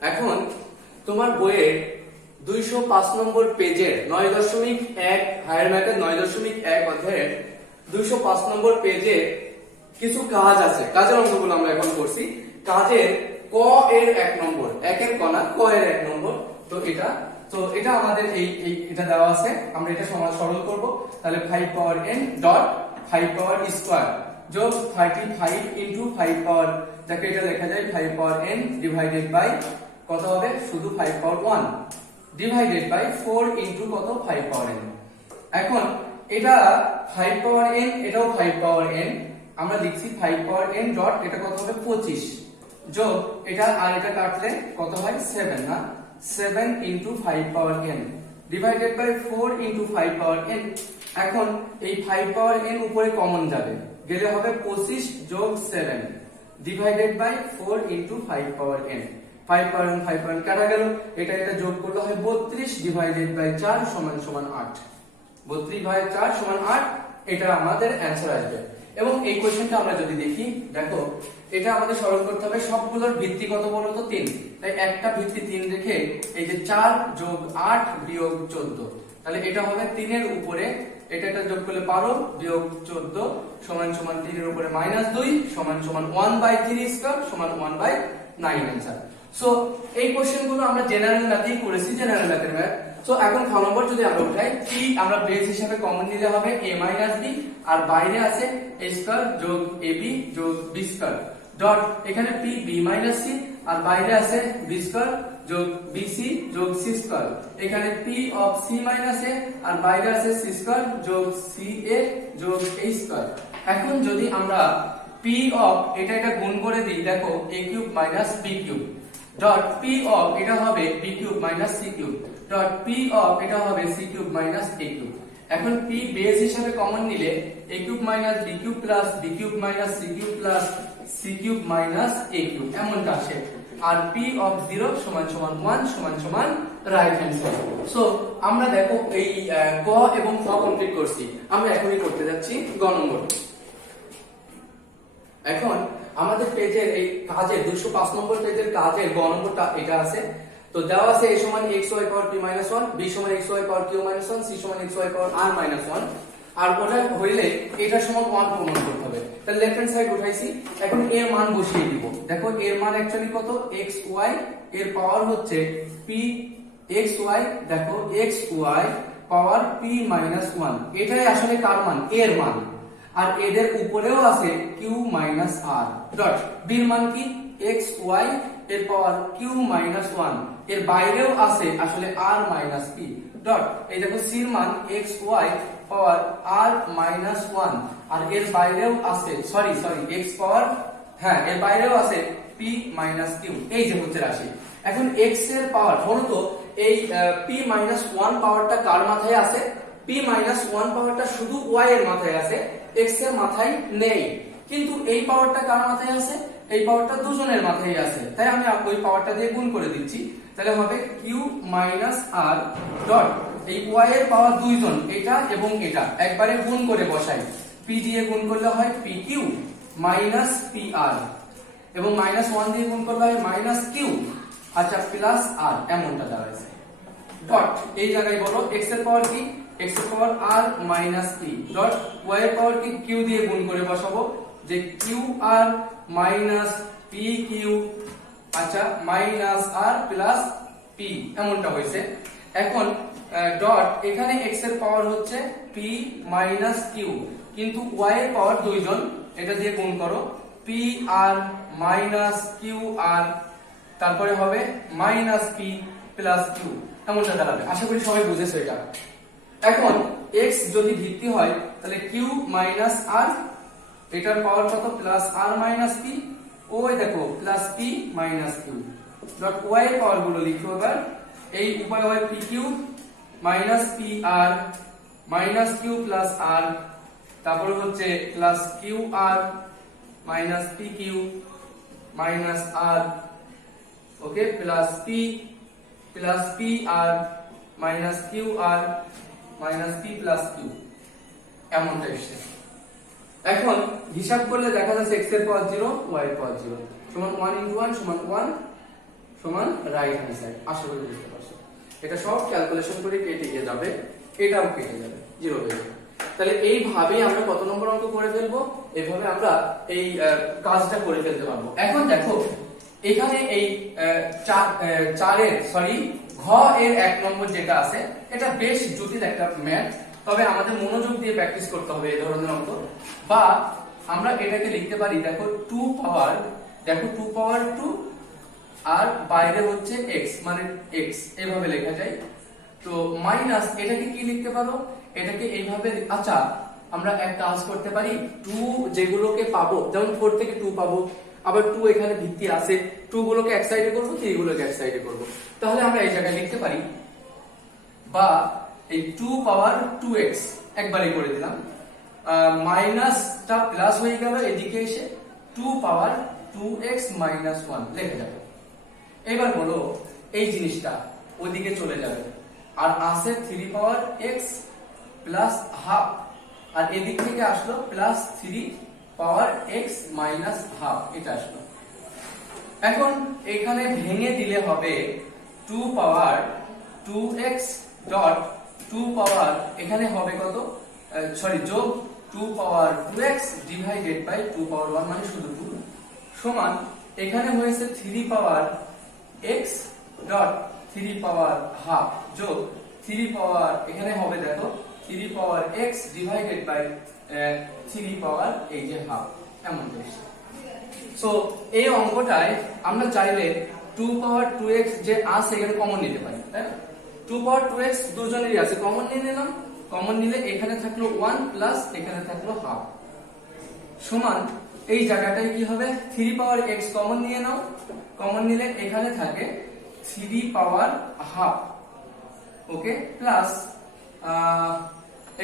এখন তোমার বইয়ের 205 নম্বর পেজের 9.1 হায়ার ম্যাথের 9.1 অধ্যায়ের 205 নম্বর পেজে কিছু কাজ আছে। কাজের অঙ্কগুলো আমরা এখন করছি। কাজের ক এর 1 নম্বর, 1 এর ক না, ক এর 1 নম্বর। তো এটা আমাদের এটা দেওয়া আছে। আমরা এটা সরল করব। তাহলে 5 পাওয়ার n ডট 5 পাওয়ার স্কয়ার যোগ 35 ইনটু 5 পাওয়ার, যাকে এটা লেখা যায় 5 পাওয়ার n ডিভাইডেড বাই কত হবে, শুধু 5 পাওয়ার 1 ডিভাইডেড বাই 4 ইনটু কত, 5 পাওয়ার n। এখন এটা 5 পাওয়ার n, এটাও 5 পাওয়ার n, আমরা লিখছি 5 পাওয়ার n ডট এটা কত হবে 25 যোগ এটা আর এটা কাটলে কত হয় 7 না, 7 into 5 power n divided by 4 into 5 power n। এখন এই 5 পাওয়ার n উপরে কমন যাবে, গেলে হবে 25 যোগ 7 divided by 4 into 5 power n। 5 power n 5 power n কাটা গেল, এটা যোগ করলে হয় 32 ডিভাইডেড বাই 4 সমান 8। 32 ভাগ 4 সমান 8, এটা আমাদের অ্যানসার আসবে। এবং এই কোশ্চেনটা আমরা যদি দেখি, দেখো এটা আমাদের সরল করতে হবে। সবগুলোর ভিত্তি কত বলো তো 3, তাই একটা ভিত্তি 3 রেখে এই যে 4 যোগ 8 বিয়োগ 14, তাহলে এটা হবে 3 এর উপরে এটা যোগ করলে 12 বিয়োগ 14 সমান 3 এর উপরে -2 সমান 1/3 স্কয়ার সমান 1/9 অ্যানসার। সো এই কোশ্চেনগুলো আমরা জেনারেল ম্যাথেই করেছি, জেনারেল ম্যাথের ম্যাথ। সো এখন খ নম্বর যদি আমরা উঠাই, কি আমরা বেস হিসাবে কমন নিলে হবে a - b, আর বাইরে আছে a স্কয়ার যোগ ab যোগ b স্কয়ার ডট এখানে p b - c, আর বাইরে আছে b স্কয়ার যোগ bc যোগ c স্কয়ার, এখানে p অফ c - a, আর বাইরে আছে c স্কয়ার যোগ ca যোগ a স্কয়ার। এখন যদি আমরা p অফ এটা গুণ করে দিই, দেখো a cube minus b cube dot p of এটা হবে b cube minus c cube dot p of এটা হবে c cube minus a cube. এখন p বেস হিসাবে কমন নিলে a cube minus b cube plus b cube minus c cube plus c cube minus a cube এমনটা আসে। আর p of 0 সমান 1 সমান right answer. So আমরা দেখো এই ক এবং খ কমপ্লিট করছি, আমরা এখনই করতে যাচ্ছি গ নম্বর। এখন আমাদের পেজের এই কাজের 205 নম্বর পেজের কাজের গ নম্বরটা এটা আছে। তো দেওয়া আছে a সমান xy পাওয়ার p - 1, b সমান xy পাওয়ার q - 1, c সমান xy পাওয়ার r - 1, আর ওটা হইলে এটা সমান 1 প্রমাণ করতে হবে। তাহলে লেফট হ্যান্ড সাইড উঠাইছি, এখন এর মান বসিয়ে দিব। দেখো এর মান অ্যাকচুয়ালি কত, xy এর পাওয়ার হচ্ছে p xy, দেখো xy পাওয়ার p - 1, এটাই আসলে কার মান, এর মান। আর এদের উপরেও আছে q - r ডট b এর মান কি xy এর পাওয়ার q - 1, এর বাইরেও আছে আসলে r - p ডট এই দেখো c এর মান xy পাওয়ার r - 1, আর এর বাইরেও আছে সরি x পাওয়ার, হ্যাঁ এর বাইরেও আছে p - q, এই যে হচ্ছে রাশি। এখন x এর পাওয়ার বলো তো, এই p - 1 পাওয়ারটা কার মাথায় আছে, p - 1 পাওয়ারটা শুধু y এর মাথায় আছে, x এর মাথায় নেই। কিন্তু এই পাওয়ারটা কার মাথায় আছে, এই পাওয়ারটা দুজনের মাথায় আছে, তাই আমি ওই পাওয়ারটা দিয়ে গুণ করে দিচ্ছি। তাহলে হবে q - r ডট এই y এর পাওয়ার দুইজন, এটা এবং এটা একবারে গুণ করে বসাই, p দিয়ে গুণ করলে হয় pq মাইনাস pr, এবং -1 দিয়ে গুণ করলে হয় -q, আচ্ছা প্লাস r, এমনটা দাঁড়াইছে। ডট এই জায়গায় বলো x এর পাওয়ার কি, x এর পাওয়ার r minus p dot y এর পাওয়ার কি, q দিয়ে গুণ করে বসাবো, যে qr মাইনাস pq, আচ্ছা মাইনাস r প্লাস p, এমনটা হয়েছে। এখন ডট এখানে x এর পাওয়ার হচ্ছে p মাইনাস q, কিন্তু y এর পাওয়ার দুইজন, এটা দিয়ে গুণ করো pr মাইনাস qr, তারপরে হবে মাইনাস p প্লাস q, এমনটা দাঁড়াবে। আশা করি সবাই বুঝেছো এটা। এখন x যদি ভিত্তি হয় তাহলে q মাইনাস r, এটার পাওয়ার কত প্লাস r মাইনাস p, ওই দেখো plus p minus q dot y এর পাওয়ার গুলো লিখো এবার। এই উপায় হয় pq minus pr minus q plus r, তারপরে হচ্ছে plus qr minus pq minus r, ওকে plus p plus pr minus qr minus p plus q, এমনটা এসেছে। এখন হিসাব করলে দেখা যাচ্ছে x এর পাওয়ার 0, y এর পাওয়ার 0 সমান 1 * 1 সমান 1 সমান রাইট হ্যান্ড সাইড। আশা করি বুঝতে পারছো। এটা সব ক্যালকুলেশন করে কেটে গিয়ে যাবে, এটাও কেটে যাবে, 0 হয়ে যাবে। তাহলে এইভাবে আমরা কত নম্বর অঙ্ক করে ফেলবো, এইভাবে আমরা এই কাজটা করে ফেলতে পারবো। এখন দেখো এখানে এই 'ঘ' এর 1 নম্বর যেটা আছে, এটা বেশ জটিল একটা ম্যাথ, তবে আমাদের মনোযোগ দিয়ে প্র্যাকটিস করতে হবে এই ধরনের অঙ্ক। বা আমরা এটাকে লিখতে পারি, দেখো 2 পাওয়ার 2 আর বাইরে হচ্ছে x, মানে x, এইভাবে লেখা যায়। তো মাইনাস এটাকে কি লিখতে পারো, এটাকে এইভাবে, আচ্ছা আমরা এক কাজ করতে পারি, 2 যেগুলোকে পাবো, যেমন 4 থেকে 2 পাবো, আবার 2 এখানে ভিত্তি আছে, 2 গুলোকে এক সাইডে করবো, 3 গুলোকে এক সাইডে করবো। তাহলে আমরা এই জায়গায় লিখতে পারি, বা এই 2 পাওয়ার 2x একবারে করে দিলাম, মাইনাসটা প্লাস হয়ে গেল, এদিকে এসে 2 পাওয়ার 2x মাইনাস 1 লেখা যাবে। এবার বলো এই জিনিসটা ওইদিকে চলে যাবে, আর আসে 3 পাওয়ার x প্লাস হাফ, আর এদিক থেকে আসলো plus 3 power x minus half, এটা আসলো। এখন এখানে ভেঙে দিলে হবে 2 পাওয়ার 2x ডট 2 পাওয়ার, এখানে হবে কত, যোগ 2 power 2x divided by 2 power 1, মানে শুধু 2, সমান এখানে হয়েছে 3 power x dot 3 power half যোগ 3 পাওয়ার, এখানে হবে দেখো 3 পাওয়ার x ডিভাইডেড বাই 3 পাওয়ার এই যে হাফ, এমন হয়েছে। সো এই অঙ্কটায় আমরা চাইলে 2 পাওয়ার 2x যে আছে এখানে কমন নিতে পারি, তাই না? 2 পাওয়ার 2x দুজনেরই আছে, কমন নিয়ে নিলাম। কমন নিলে এখানে থাকলো 1 প্লাস এখানে থাকলো হাফ, সমান এই জায়গাটায় কি হবে, 3 পাওয়ার x কমন নিয়ে নাও, কমন নিলে এখানে থাকে 3 পাওয়ার হাফ, ওকে, প্লাস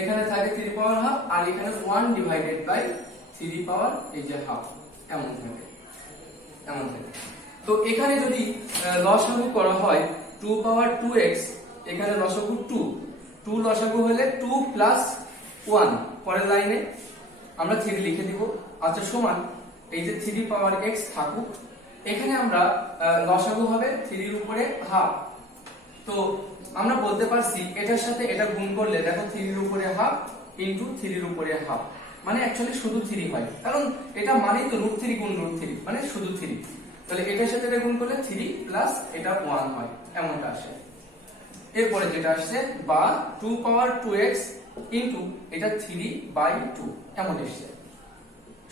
এখানে থাকে 3 পাওয়ার হাফ, আর এখানে 1 ডিভাইডেড বাই 3 পাওয়ার এই যে হাফ, এমন থাকে, এমন থাকে। তো এখানে যদি লসাগু করা হয় 2 পাওয়ার 2x, এখানে লসাগু 2 লসাগু হলে 2 প্লাস 1, পরের লাইনে আমরা 3 লিখে দিব। আচ্ছা, সমান এই যে 3 পাওয়ার x থাকুক, এখানে আমরা লসাগু হবে 3 এর উপরে হাফ। তো আমরা বলতে পারছি এটার সাথে এটা গুণ করলে দেখো 3 এর উপরে হাফ ইনটু 3 এর উপরে হাফ, মানে অ্যাকচুয়ালি শুধু 3 হয়, কারণ এটা মানেই তো √3 গুণ √3, মানে শুধু 3। তাহলে এটার সাথে এটা গুণ করলে 3 প্লাস এটা 1 হয়, এমনটা আসে। এরপরে যেটা আসছে, বা 2 পাওয়ার 2x ইনটু এটা 3/2, এমন এসছে,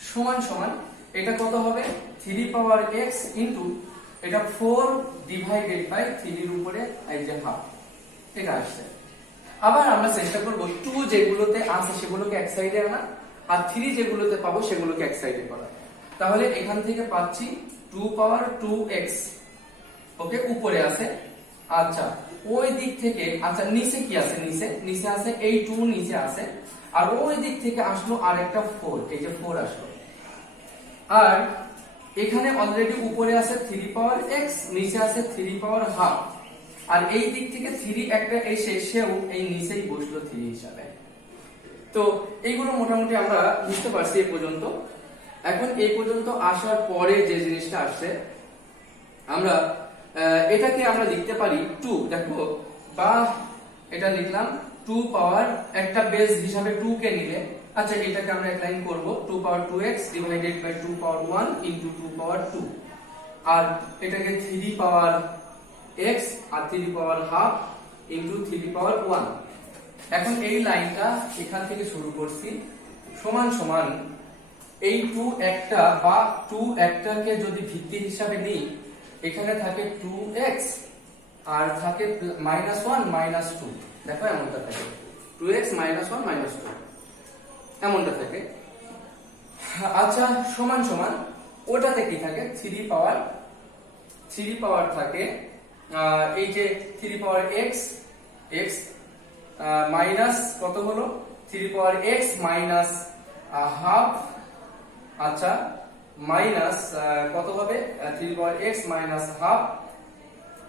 সমান সমান এটা কত হবে, 3 পাওয়ার x ইনটু এটা 4 ডিভাইডেড বাই 3 এর উপরে এই যে হাফ, এটা আসছে। আবার আমরা চেষ্টা করব 2 যেগুলোতে আছে সেগুলোকে এক সাইডে আনা, আর 3 যেগুলোতে পাবো সেগুলোকে এক সাইডে করা। তাহলে এখান থেকে পাচ্ছি 2 পাওয়ার 2x, ওকে, উপরে আছে। আচ্ছা, ওই দিক থেকে, আচ্ছা নিচে কি আছে, নিচে আছে এই 2 নিচে আছে, আর ওই দিক থেকে আসলো আরেকটা 4, এই যে 4 আসলো। আর এখানে অলরেডি উপরে আছে 3 পাওয়ার x, নিচে আছে 3 পাওয়ার হাফ, আর এই দিক থেকে 3 একটা এসে সেও এই নিচেই বসলো 3 হিসাবে। তো এইগুলো মোটামুটি আমরা বুঝতে পারছি এই পর্যন্ত। এখন এই পর্যন্ত আসার পরে যে জিনিসটা আসছে, আমরা এটাকে আমরা লিখতে পারি 2, দেখো, বা এটা লিখলাম 2 পাওয়ার, একটা বেস হিসাবে 2 কে নিলে, আচ্ছা এটাকে আমরা এক লাইন করব, 2 power 2x divided by 2 power 1 into 2 power 2, আর এটাকে 3 পাওয়ার x আর 3 পাওয়ার হাফ ইনটু 3 পাওয়ার 1। এখন এই লাইনটা এখান থেকে শুরু করছি, সমান সমান এই 2 একটা, বা 2 একটাকে যদি ভিত্তি হিসাবে নিই, এখানে থাকে 2x আর থাকে -1 -2, দেখো এমনটা থাকে 2x -1 -2, এমনটা থাকে। আচ্ছা, সমান সমান ওটাতে কি থাকে, 3 পাওয়ার থাকে এই যে 3 পাওয়ার x মাইনাস কত হলো, 3 পাওয়ার x মাইনাস হাফ, আচ্ছা মাইনাস কত হবে, 3 পাওয়ার x মাইনাস হাফ।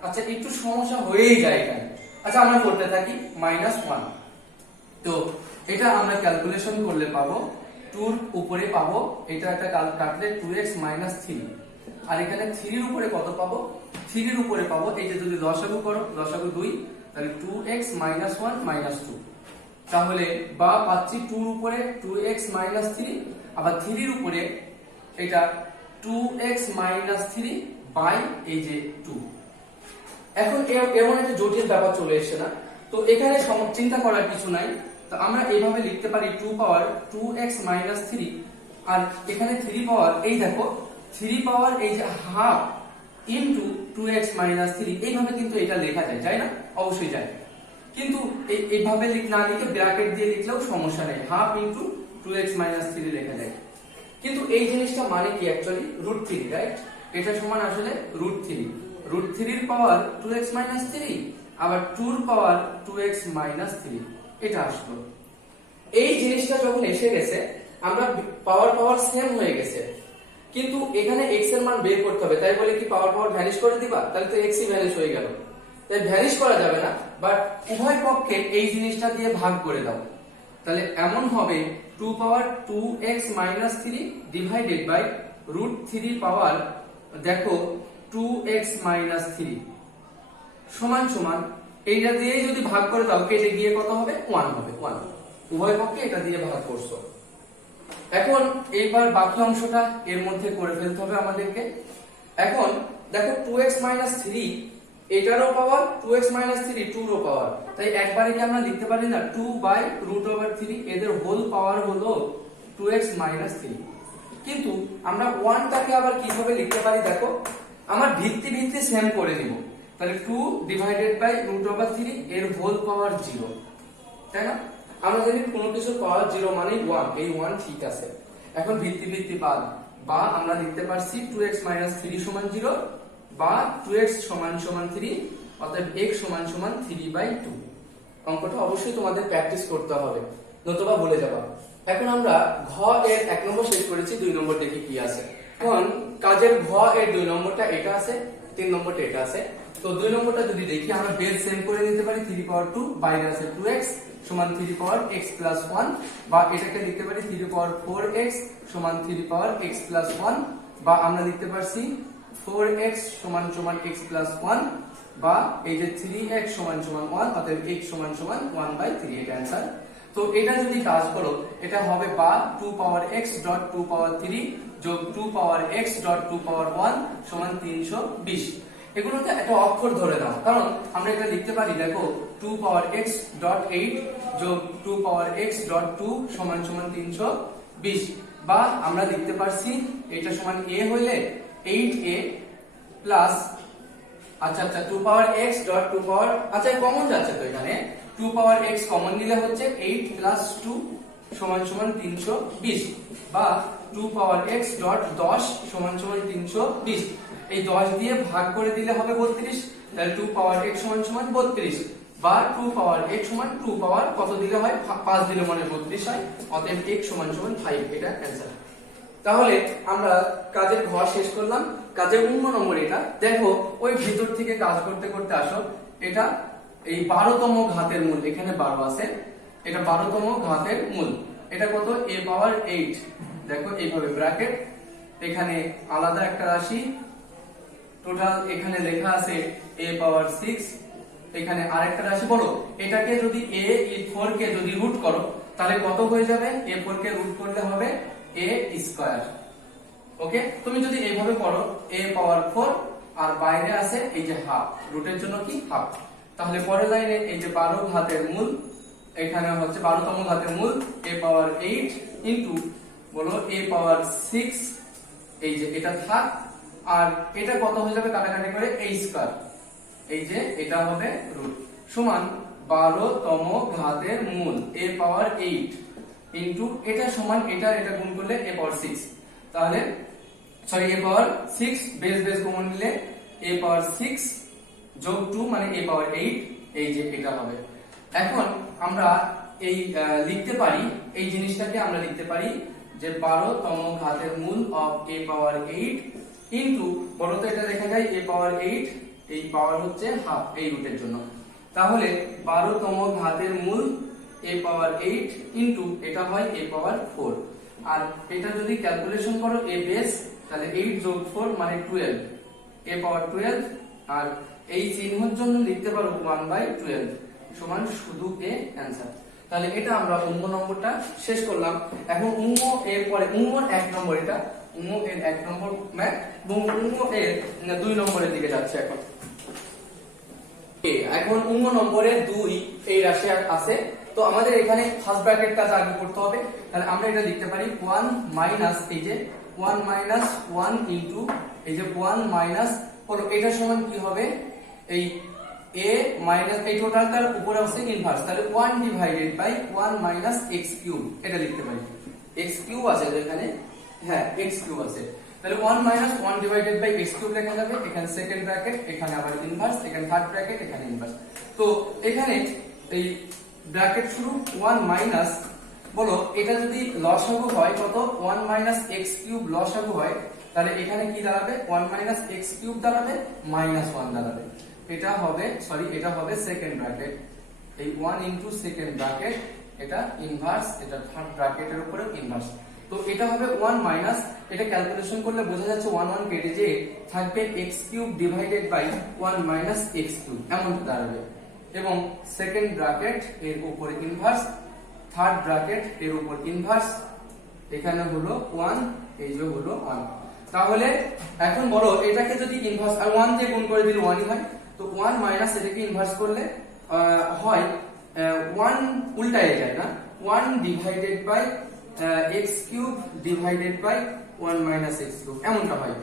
আচ্ছা, একটু সমস্যা হয়েই যায় এখানে। আচ্ছা, আমরা করতে থাকি -1। তো এটা আমরা ক্যালকুলেশন করলে পাবো 2 এর উপরে পাবো, এটা একটা কাটলে 2x - 3, আর এখানে 3 এর উপরে কত পাবো, 3 এর উপরে পাবো, এই যে যদি লসাগু করো, লসাগু 2, তাহলে 2x - 1 - 2, তাহলে বা পাচ্ছি 2 এর উপরে 2x - 3, আবার 3 এর উপরে এটা 2x - 3 বাই এই যে 2। এখন এমন একটা জটিল ব্যাপার চলে এসেছে না, তো এখানে চিন্তা করার কিছু নাই। তো আমরা এইভাবে লিখতে পারি 2 পাওয়ার 2x - 3, আর এখানে 3 পাওয়ার এই দেখো 3 পাওয়ার এই যে হাফ ইনটু 2x - 3, এইভাবে কিন্তু এটা লেখা যায়, তাই না? অবশ্যই যায়, কিন্তু এইভাবে না লিখে ব্র্যাকেট দিয়ে লিখলেও সমস্যা নেই, হাফ ইনটু 2x - 3 লেখা যায়। কিন্তু এই জিনিসটা মানে কি অ্যাকচুয়ালি √3, রাইট? এটা সমান আসলে √3, √3 এর পাওয়ার 2x - 3 আবার 2 এর পাওয়ার 2x - 3, এটা আসলো। এই জিনিসটা যখন এসে গেছে, আমরা পাওয়ার সেম হয়ে গেছে, কিন্তু এখানে x এর মান বের করতে হবে, তাই বলে কি পাওয়ার ভ্যানিশ করে দিবা? তাহলে তো x ই ভ্যানিশ হয়ে গেল, তাই ভ্যানিশ করা যাবে না, বাট উভয় পক্ষে এই জিনিসটা দিয়ে ভাগ করে দাও। তাহলে এমন হবে 2 পাওয়ার 2x - 3 ডিভাইডেড বাই √3 পাওয়ার দেখো 2x - 3 সমান সমান এইটা দিয়ে যদি ভাগ করে দাও, কেটে গিয়ে কত হবে? 1 হবে, 1। উভয় পক্ষে এটা দিয়ে ভাগ করছো। এখন এইবার বাকি অংশটা এর মধ্যে করে ফেলতে হবে আমাদেরকে। এখন দেখো 2x - 3 এটারও পাওয়ার, 2x - 3 2 রও পাওয়ার, তাই একবারে কি আমরা লিখতে পারি না 2 বাই √3, এদের হোল পাওয়ার হলো 2x - 3। কিন্তু আমরা 1টাকে আবার কিভাবে লিখতে পারি দেখো, আমার ভিত্তি সেম করে দিব, তাহলে 2 ডিভাইডেড বাই √3 এর হোল পাওয়ার 0, তাই না? আমরা জানি কোনো কিছু পাওয়ার 0 মানে 1, এই 1 ঠিক আছে। এখন ভিত্তি বাদ, বা আমরা লিখতে পারছি 2x - 3 সমান 0 বা 2x সমান 3, অতএব x সমান 3/2। অঙ্কটা অবশ্যই তোমাদের প্র্যাকটিস করতে হবে, নতুবা ভুলে যাবা। এখন আমরা ঘ এর 1 নম্বর শেষ করেছি, 2 নম্বর দেখি কি আছে। এখন কাজের ঘ এর 2 নম্বরটা এটা আছে, 3 নম্বরটা এটা আছে। তো 2 নম্বরটা যদি দেখি, আমরা বেস সেম করে নিতে পারি, 3 পাওয়ার 2 বাইরে আছে 2x সমান 3 পাওয়ার x প্লাস 1, বা এটাকে লিখতে পারি 3 পাওয়ার 4x সমান 3 পাওয়ার x প্লাস 1, বা আমরা লিখতে পারছি 4x সমান x প্লাস 1, বা এই যে 3x সমান 1, অতএব x সমান 1/3, এটা অ্যান্সার। তো এটা যদি কাজ করো, এটা হবে বা 2 পাওয়ার x ডট 2 পাওয়ার 3 যোগ 2 পাওয়ার x ডট 2 পাওয়ার 1 সমান 320। এগুলোকে একটা অক্ষর ধরে দাও, কারণ আমরা এটা লিখতে পারি দেখো 2 পাওয়ার x ডট 8 যোগ 2 পাওয়ার x ডট 2 সমান 320, বা আমরা লিখতে পারছি এটা সমান a হইলে 8a প্লাস, আচ্ছা 2 পাওয়ার x ডট 2 পাওয়ার, আচ্ছা কমন যাচ্ছে তো এখানে 2 পাওয়ার x কমন নিলে হচ্ছে 8 প্লাস 2 সমান 320, বা 2 পাওয়ার x ডট 10 সমান 320, এই 10 দিয়ে ভাগ করে দিলে হবে 32, তাহলে 2 পাওয়ার x সমান 32, বা 2 পাওয়ার x সমান 2 পাওয়ার কত দিলে হয়? 5 দিলে মানে 32 হয়, অতএব x সমান 5, এটা অ্যানসার। তাহলে আমরা কাজের ঘ শেষ করলাম। কাজের 19 নম্বর এটা দেখো, ওই ভিতর থেকে কাজ করতে করতে আসো, এটা এই 12তম ঘাতের মূল, এখানে 12 আছে, এটা 12তম ঘাতের মূল, এটা কত? a পাওয়ার 8, দেখো এইভাবে ব্র্যাকেট, এখানে আলাদা একটা রাশি, টোটাল এখানে লেখা আছে a পাওয়ার 6, এখানে আরেকটা রাশি বলো, এটাকে যদি a4 কে যদি রুট করো তাহলে কত হয়ে যাবে? a4 কে রুট করলে হবে a স্কয়ার। ওকে, তুমি যদি এইভাবে করো a পাওয়ার 4 আর বাইরে আছে এই যে হাফ, রুটের জন্য কি হাফ, তাহলে পরের লাইনে এই যে 12 ঘাতের মূল, এখানে হচ্ছে 12তম ঘাতের মূল a পাওয়ার 8 ইনটু বলো a পাওয়ার 6, এই যে এটা থাক, আর এটা কত হয়ে যাবে কাটাকাটি করে a স্কয়ার, এই যে এটা হবে রুট, সমান 12তম ঘাতের মূল a পাওয়ার 8 ইনটু এটা সমান এটা গুণ করলে a পাওয়ার 6, তাহলে sorry a power 6 base common নিলে a পাওয়ার 6 যোগ 2 মানে a পাওয়ার 8, এই যে এটা হবে। এখন আমরা এই লিখতে পারি, এই জিনিসটাকে আমরা লিখতে পারি যে 12তম ঘাতের মূল অফ a পাওয়ার 8 ইনটু বলো তো এটা লেখা যায় a পাওয়ার 8, এই পাওয়ার হচ্ছে হাফ এই রুটের জন্য, তাহলে 12তম ঘাতের মূল a পাওয়ার 8 ইনটু এটা হয় a পাওয়ার 4, আর এটা যদি ক্যালকুলেশন করো a বেস, তাহলে 8 যোগ 4 মানে 12, a পাওয়ার 12 আর এই চিহ্নের জন্য লিখতে পারো 1/12 সমান শুধু এ অ্যান্সার। তাহলে এটা আমরা উম্ম নম্বরটা শেষ করলাম। এখন উম্ম এর পরে উম্মর 1 নম্বর, এটা উম্ম এর 1 নম্বর ম্যাথ এবং উম্ম এর 2 নম্বরের দিকে যাচ্ছে এখন। এখন উম্ম নম্বরের 2 এই রাশি আছে, তো আমাদের এখানে ফার্স্ট ব্র্যাকেট কাজ আগে করতে হবে। তাহলে আমরা এটা লিখতে পারি 1 মাইনাস এই যে 1 মাইনাস 1 ইনটু এই যে 1 মাইনাস হলো এটা সমান কি হবে, এই a মাইনাস এই টোটালটার উপরে আছে ইনভার্স, তাহলে 1 divided by 1 minus x cube এটা লিখতে পারি। x কিউব আছে তো এখানে, হ্যাঁ x কিউব আছে, তাহলে 1 minus 1 divided by x cube লেখা যাবে। এখানে সেকেন্ড ব্র্যাকেট, এখানে আবার ইনভার্স, এখানে থার্ড ব্র্যাকেট, এখানে ইনভার্স। তো এখানে এই ব্র্যাকেট শুরু 1 মাইনাস, বলো এটা যদি লসাগু হয় কত, 1 মাইনাস x কিউব লসাগু হয়, তাহলে এখানে কি দাঁড়াবে, 1 মাইনাস x কিউব দাঁড়াবে, মাইনাস 1 দাঁড়াবে। এটা হবে এটা হবে সেকেন্ড ব্র্যাকেট, এই 1 ইনটু সেকেন্ড ব্র্যাকেট, এটা ইনভার্স, এটা থার্ড ব্র্যাকেটের উপরে ইনভার্স। তো এটা হবে 1 মাইনাস, এটা ক্যালকুলেশন করলে বোঝা যাচ্ছে 1 1 কেটে যে থাকবে x cube divided by 1 minus x cube এমন দাঁড়াবে। এবং সেকেন্ড ব্র্যাকেট এর উপরে ইনভার্স, থার্ড ব্র্যাকেট এর উপর ইনভার্স, এখানে হলো 1, এই যে হলো 1। তাহলে এখন বলো এটাকে যদি ইনভার্স আর 1 দিয়ে গুণ করে দিলে 1ই হয়, তো 1 মাইনাস এটাকে ইনভার্স করলে হয় 1 উল্টায় যায় না, 1 divided by x cube divided by 1 minus x cube এমনটা হয়।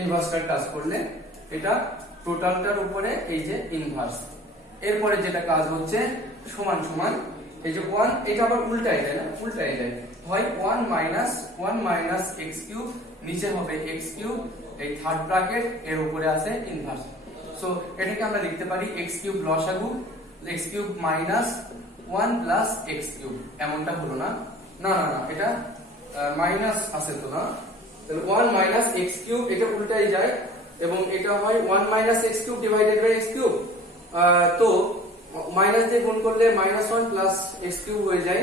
ইনভার্সটার কাজ করলে এটা টোটালটার উপরে এই যে ইনভার্স, এরপরে যেটা কাজ হচ্ছে সমান সমান এই যে 1, এটা আবার উল্টায় যায় না, উল্টায় যায় হয় 1 মাইনাস x কিউব, নিচে হবে x কিউব, এই থার্ড ব্র্যাকেট এর উপরে আছে ইনভার্স। সো এটাকে আমরা লিখতে পারি x কিউব লসাগু x cube minus 1 plus x cube এমনটা হলো না, না না না এটা মাইনাস আছে তো না, তাহলে 1 মাইনাস x কিউব এটা উল্টায় যায় এবং এটা হয় 1 minus x cube divided by x cube. তো মাইনাস দিয়ে গুণ করলে মাইনাস 1 প্লাস x কিউব হয়ে যায়।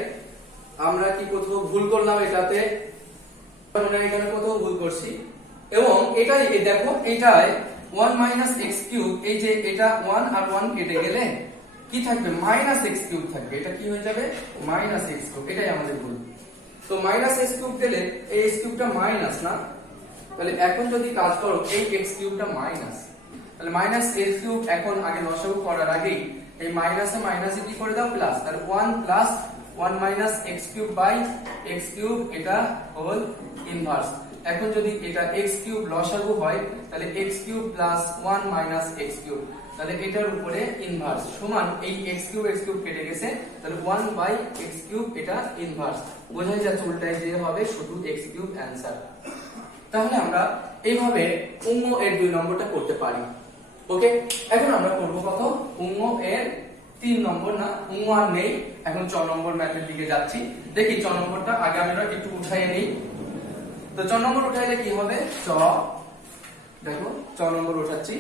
আমরা কি কোথাও ভুল করলাম এটাতে, আমরা এখানে কোথাও ভুল করছি। এবং এটাই দেখো এটাই 1 মাইনাস x কিউব, এই যে এটা 1 আর 1 কেটে গেলে কি থাকবে, মাইনাস x কিউব থাকবে, এটা কি হয়ে যাবে মাইনাস x কিউব, এটাই আমাদের ভুল। তো মাইনাস x কিউব গেলে এই x কিউবটা মাইনাস না, তাহলে এখন যদি কাজ করো এই x কিউবটা মাইনাস, তাহলে মাইনাস x কিউব এখন আগে লসাগু করার আগেই এই মাইনাসে মাইনাসে কি করে দাও প্লাস, তাহলে 1 plus 1 minus x cube by x cube এটা হোল ইনভার্স। এখন যদি এটা x কিউব লসাগু হয় তাহলে x cube plus 1 minus x cube, তাহলে এটার উপরে ইনভার্স সমান এই x কিউব কেটে গেছে, তাহলে 1 বাই x কিউব এটা ইনভার্স। বোঝাই যাচ্ছে উল্টায় যে হবে শুধু x কিউব অ্যানসার। তাহলে আমরা এইভাবে উম্ম এর 2 নম্বরটা করতে পারি। ওকে, এখন আমরা করব কত, উম্ম এর 3 নম্বর না, উম্ম আর নেই, এখন 4 নম্বর ম্যাথের দিকে যাচ্ছি। দেখি 4 নম্বরটা আগে আমরা একটু উঠাইয়ে নেই। তো 4 নম্বর উঠাইলে কি হবে, দেখো 4 নম্বর উঠাচ্ছি।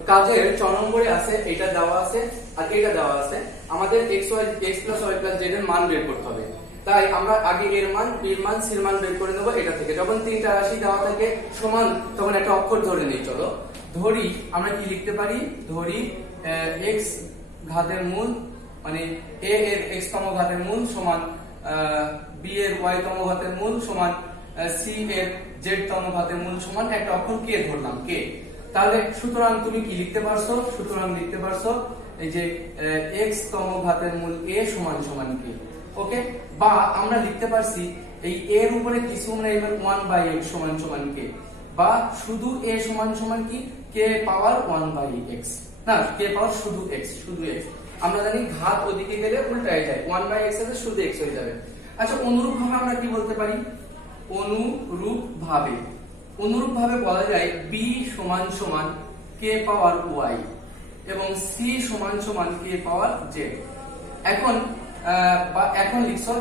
কাজের 4 নম্বরে আছে এটা দেওয়া আছে আর এটা দেওয়া আছে, আমাদের x plus y plus z এর মান বের করতে হবে। তাই আমরা আগে এর মান, b-র মান, c-র মান বের করে নেব এটা থেকে। যখন 3টা রাশি দেওয়া থাকে সমান তখন একটা অক্ষর ধরে নেই। চলো ধরি, আমরা কি লিখতে পারি, ধরি x ঘাতের মূল মানে a এর x তম ঘাতের মূল সমান b এর y তম ঘাতের মূল সমান c এর z তম ঘাতের মূল সমান একটা অক্ষর k ধরলাম, k। তাহলে সুতরাং তুমি কি লিখতে পারছো, সুতরাং লিখতে পারছো এই যে x তম ঘাতের মূল a সমান সমান k। ওকে, বা আমরা লিখতে পারছি এই a এর উপরে কিছু মানে এবার 1 বাই x সমান সমান k, বা শুধু a সমান সমান কি k পাওয়ার 1 বাই x, না k পাওয়ার শুধু x, শুধু x। আমরা জানি ঘাত ওদিকে গেলে উল্টায় যায়, 1 বাই x এর শুধু x হয়ে যাবে। আচ্ছা অনুরূপ ভাবে আমরা কি বলতে পারি, অনুরূপ ভাবে বলা যায় b সমান সমান k পাওয়ার y এবং c সমান সমান k পাওয়ার z। এখন বা এখন লিখছো,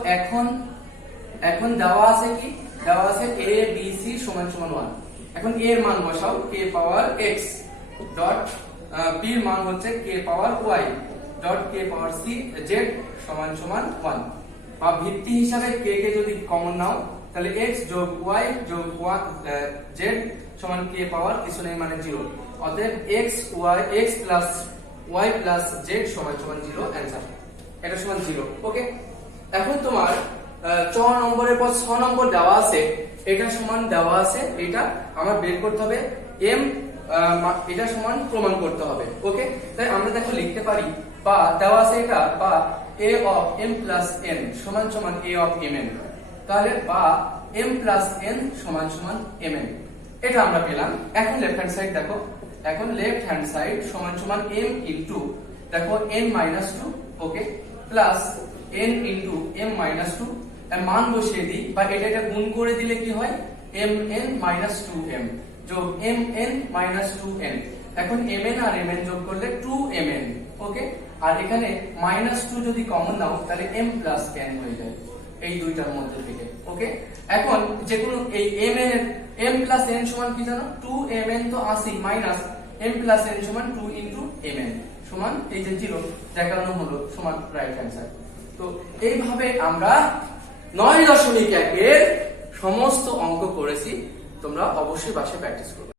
এখন দেওয়া আছে কি, দেওয়া আছে a b c সমান সমান 1। এখন a এর মান বসাও k পাওয়ার x ডট b এর মান হচ্ছে k পাওয়ার y ডট k পাওয়ার c z সমান সমান 1। বা ভিত্তি হিসাবে k কে যদি কমন নাও তাহলে x যোগ y যোগ z সমান k পাওয়ার কিছু নেই মানে 0। অতএব x plus y plus z সমান 0 অ্যান্সার। এটা সমান 0। ওকে, এখন তোমার 4 নম্বরের পর 6 নম্বর দেওয়া আছে, এটা সমান দেওয়া আছে, এটা আমার বের করতে হবে m, এটা সমান প্রমাণ করতে হবে। ওকে, তাই আমরা দেখো লিখতে পারি বা দেওয়া আছে এটা বা a of m plus n সমান a of mn, তাহলে বা m plus n সমান mn, এটা আমরা পেলাম। এখন লেফট হ্যান্ড সাইড দেখো, এখন লেফট হ্যান্ড সাইড সমান m ইনটু দেখো n minus 2, okay, plus n into m minus 2, মান বসিয়ে দিই বা এটা গুণ করে দিলে কি হয় mn minus 2m যোগ mn minus 2n। এখন mn আর mn যোগ করলে 2mn, ওকে, আর এখানে -2 যদি কমন নাও তাহলে m plus n হয়ে যায় এই দুইটার মধ্যে থেকে। ওকে, এখন যে কোনো এই m plus n সমান কি জানো 2mn তো আসি মাইনাস m plus n সমান 2 into mn সমান এই যে 0 দেখানো হলো সমান রাইট অ্যান্সার। তো এইভাবে আমরা 9.1 এর সমস্ত অঙ্ক করেছি, তোমরা অবশ্যই বাসায় প্র্যাকটিস করবে।